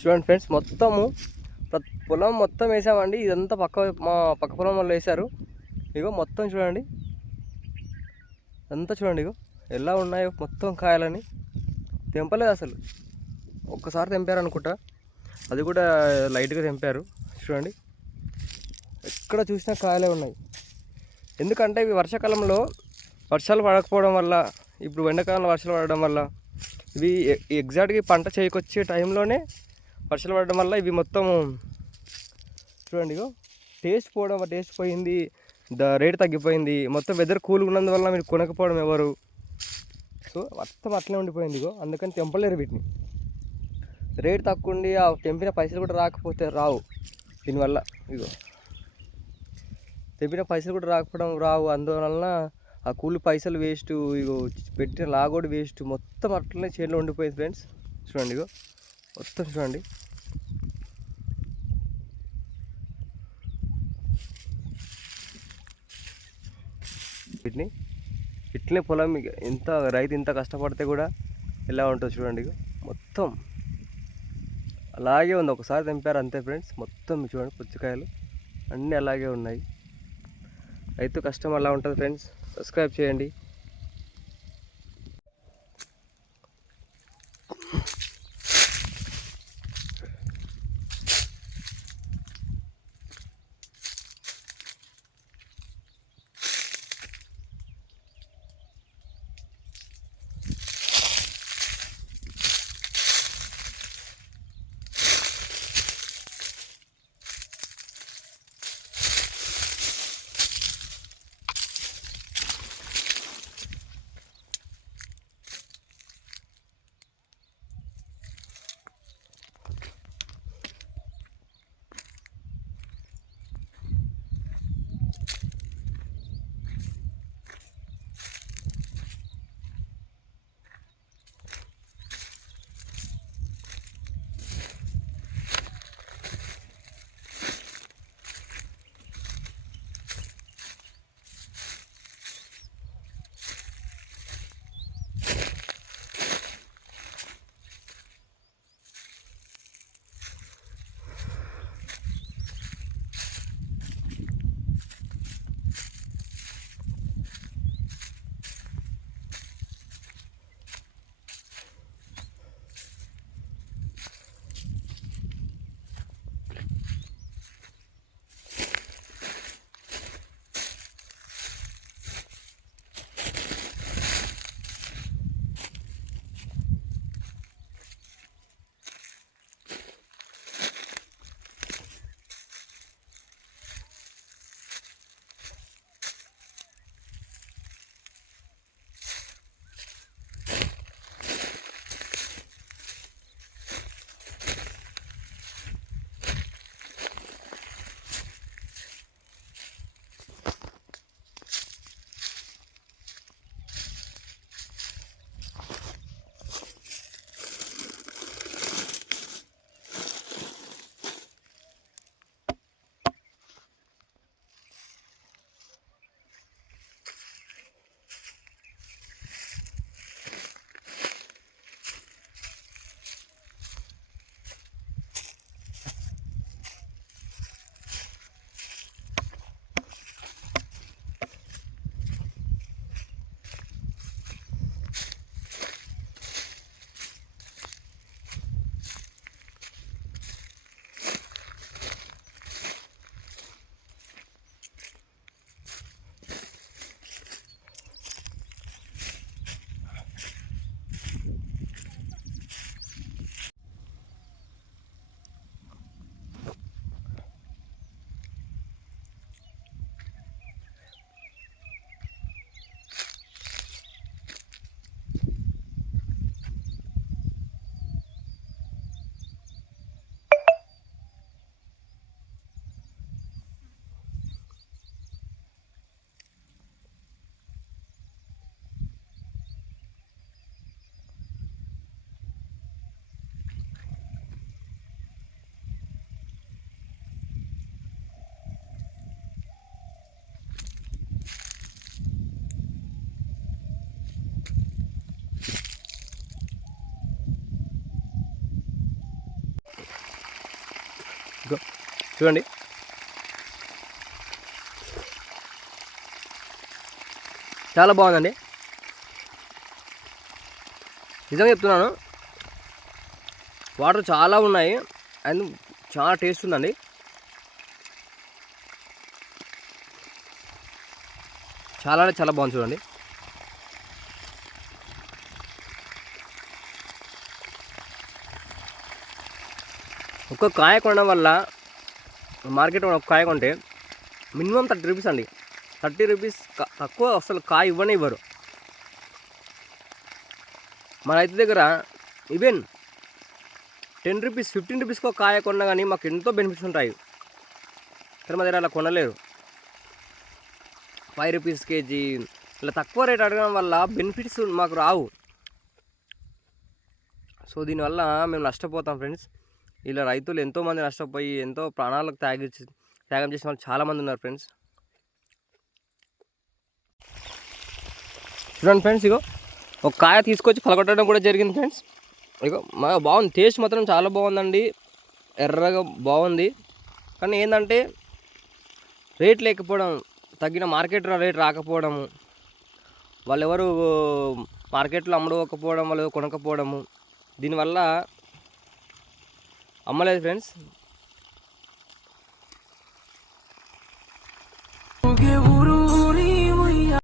చూడండి ఫ్రెండ్స్, మొత్తము పొలం మొత్తం వేసామండి. ఇదంతా మా పక్క పొలం వాళ్ళు వేశారు. ఇగో మొత్తం చూడండి, అంతా చూడండి. ఇగో ఎలా ఉన్నాయో మొత్తం కాయలని. తెంపలేదు అసలు, ఒక్కసారి తెంపారు అనుకుంటా, అది కూడా లైట్గా తెంపారు. చూడండి, ఎక్కడ చూసినా కాయలే ఉన్నాయి. ఎందుకంటే ఇవి వర్షాకాలంలో వర్షాలు పడకపోవడం వల్ల, ఇప్పుడు ఎండాకాలంలో వర్షాలు పడడం వల్ల, ఇవి ఎగ్జాక్ట్గా పంట చేతికొచ్చే టైంలోనే వర్షాలు పడడం వల్ల ఇవి మొత్తం చూడండి. ఇగో టేస్ట్ పోయింది, రేటు తగ్గిపోయింది. మొత్తం వెదర్ కూల్గా ఉన్నందువల్ల మీరు కొనకపోవడం ఎవరు, సో మొత్తం అట్లే ఉండిపోయింది. ఇగో అందుకని తెంపలేరు వీటిని. రేటు తక్కువ ఉండి ఆ తెంపిన పైసలు కూడా రాకపోతే రావు దీనివల్ల. ఇగో తెంపిన పైసలు కూడా రావు, అందువలన ఆ కూలి పైసలు వేస్ట్, ఇగో పెట్టిన లాగోడు వేస్ట్, మొత్తం అట్లనే చేనులో ఉండిపోయింది ఫ్రెండ్స్. చూడండి, ఇగో మొత్తం చూడండి. వీటిని ఇట్లనే పొలం ఇంత రైతు ఇంత కష్టపడితే కూడా ఎలా ఉంటుందో చూడండి. మొత్తం అలాగే ఉంది, ఒకసారి తెంపారు అంతే ఫ్రెండ్స్. మొత్తం చూడండి, పుచ్చకాయలు అన్నీ అలాగే ఉన్నాయి. రైతు కష్టం అలా ఉంటుంది ఫ్రెండ్స్. సబ్స్క్రైబ్ చేయండి. ఇగో చూడండి, చాలా బాగుందండి. నిజంగా చెప్తున్నాను, వాటర్ చాలా ఉన్నాయి అండ్ చాలా టేస్ట్ ఉందండి. చాలా అంటే చాలా బాగుంది చూడండి. ఒక్క కాయ కొనడం వల్ల మార్కెట్లో ఒక కాయ కొంటే మినిమం 30 రూపీస్ అండి. 30 రూపీస్ తక్కువ అసలు కాయ ఇవ్వరు. మన రైతు దగ్గర ఈవెన్ 10 రూపీస్ 15 రూపీస్కి ఒక కాయ కొన్నా కానీ మాకు ఎంతో బెనిఫిట్స్ ఉంటాయి. కానీ మా దగ్గర అలా కొనలేరు. 5 రూపీస్ కేజీ ఇలా తక్కువ రేట్ అడగడం వల్ల బెనిఫిట్స్ మాకు రావు. సో దీనివల్ల మేము నష్టపోతాం ఫ్రెండ్స్. ఇలా రైతులు ఎంతోమంది నష్టపోయి ఎంతో ప్రాణాలకు త్యాగం చేసిన వాళ్ళు చాలామంది ఉన్నారు ఫ్రెండ్స్. చూడండి ఫ్రెండ్స్, ఇగో ఒక కాయ తీసుకొచ్చి పలగొట్టడం కూడా జరిగింది ఫ్రెండ్స్. ఇగో బాగుంది, టేస్ట్ మాత్రం చాలా బాగుందండి, ఎర్రగా బాగుంది. కానీ ఏంటంటే రేట్ లేకపోవడం, తగ్గిన మార్కెట్ రేట్ రాకపోవడము, వాళ్ళు ఎవరు మార్కెట్లో అమ్మకపోవడం, వాళ్ళు కొనకపోవడము, దీనివల్ల అమ్మలేదు ఫ్రెండ్స్.